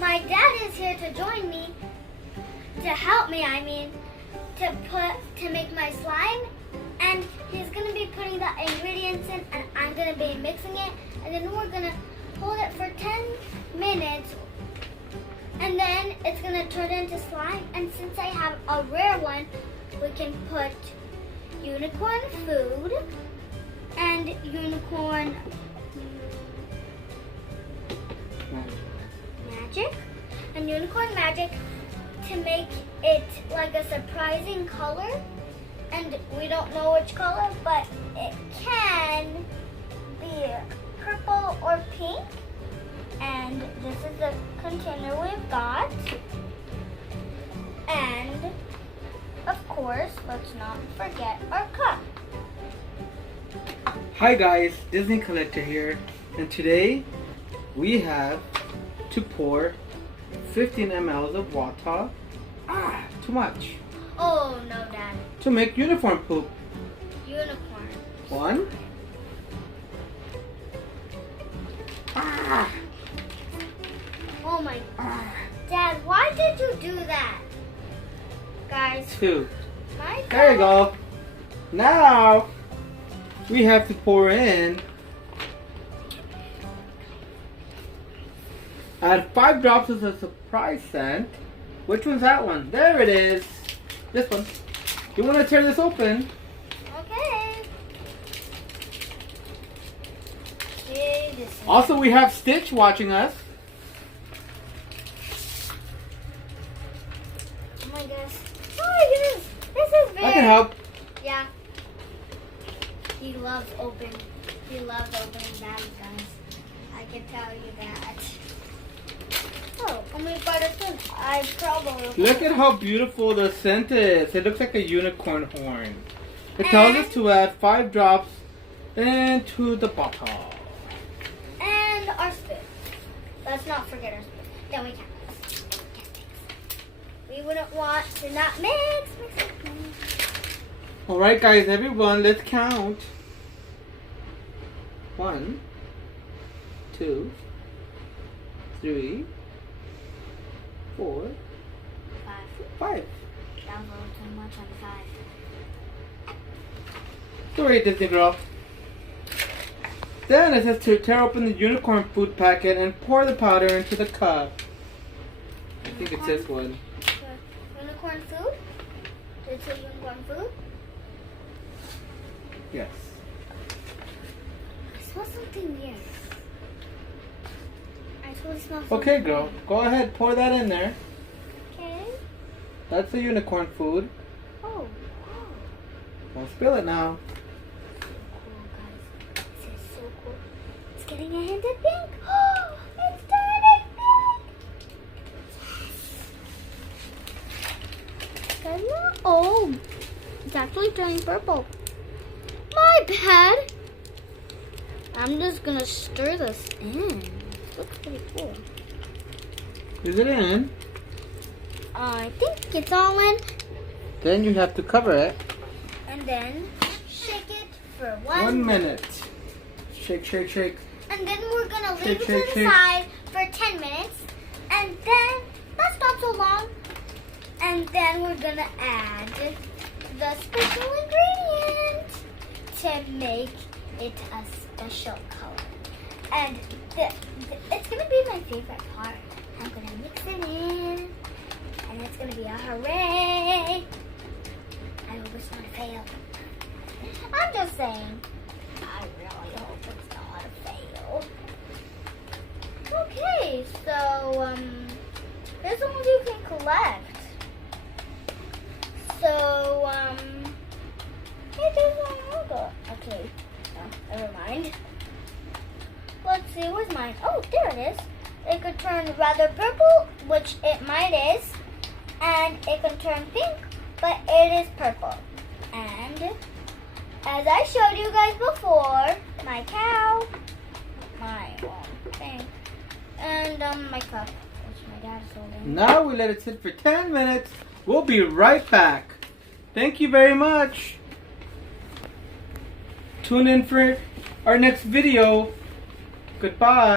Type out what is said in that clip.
my dad is here to join me, to help me, to make my slime. And he's going to be putting the ingredients in, and I'm going to be mixing it. And then we're going to hold it for 10 minutes. And then it's going to turn into slime. And since I have a rare one, we can put unicorn food and unicorn magic. And unicorn magic to make it like a surprising color. And we don't know which color, but it can be purple or pink. And this is the container we've got. And of course, let's not forget our cup. Hi guys, Disney Collector here, and today we have to pour 15 ml of water. Too much. Oh no, Dad. To make uniform poop. Unicorn. 1. Oh my. Dad, why did you do that? Guys. 2. My There you go. Now we have to pour in. Add 5 drops of the surprise scent. Which one's that one? There it is. This one. You want to tear this open? Okay. See, this is Also, we have Stitch watching us. oh my gosh. Oh my goodness. This is big. I can help. Yeah. He loves opening that, guys. I can tell you that. Oh, how many butters? I probably. Look at how beautiful the scent is. It looks like a unicorn horn. It tells us to add 5 drops into the bottle. And our spoon. Let's not forget our spoon. Then we can mix. We wouldn't want to not mix. Alright guys, everyone, let's count. 1, 2, 3, 4, 5. That was a little too much on 5. Sorry, Disney girl. Then it says to tear open the unicorn food packet and pour the powder into the cup. I think it's this one. Unicorn food? Did it say unicorn food? Yes. I smell something weird. I totally smell something Okay, girl. weird. Go ahead, pour that in there. Okay. That's the unicorn food. Oh, wow. Don't spill it now. Cool, guys. This is so cool. It's getting a hint of pink. Oh, it's turning pink. Guys, look. Oh, it's actually turning purple. My bad. I'm just gonna stir this in. Looks pretty cool. Is it in? I think it's all in. Then you have to cover it. And then shake it for 1 minute. Shake, shake, shake. And then we're gonna Shake, leave it shake, to the shake. side for 10 minutes. And then, that's not so long. And then we're gonna add the special ingredient to make it a special color. And it's gonna be my favorite part. I'm gonna mix it in. And it's gonna be a hooray. I hope it's not a fail. I'm just saying. I really hope it's not a fail. Okay, so there's one you can collect. So hey, there's one logo. Okay, no, never mind. Let's see, where's mine? Oh, there it is. It could turn rather purple, which it might is, and it can turn pink, but it is purple. And as I showed you guys before, my cow, my thing, and my cup, which my dad is holding. Now we let it sit for 10 minutes. We'll be right back. Thank you very much. Tune in for our next video. Goodbye.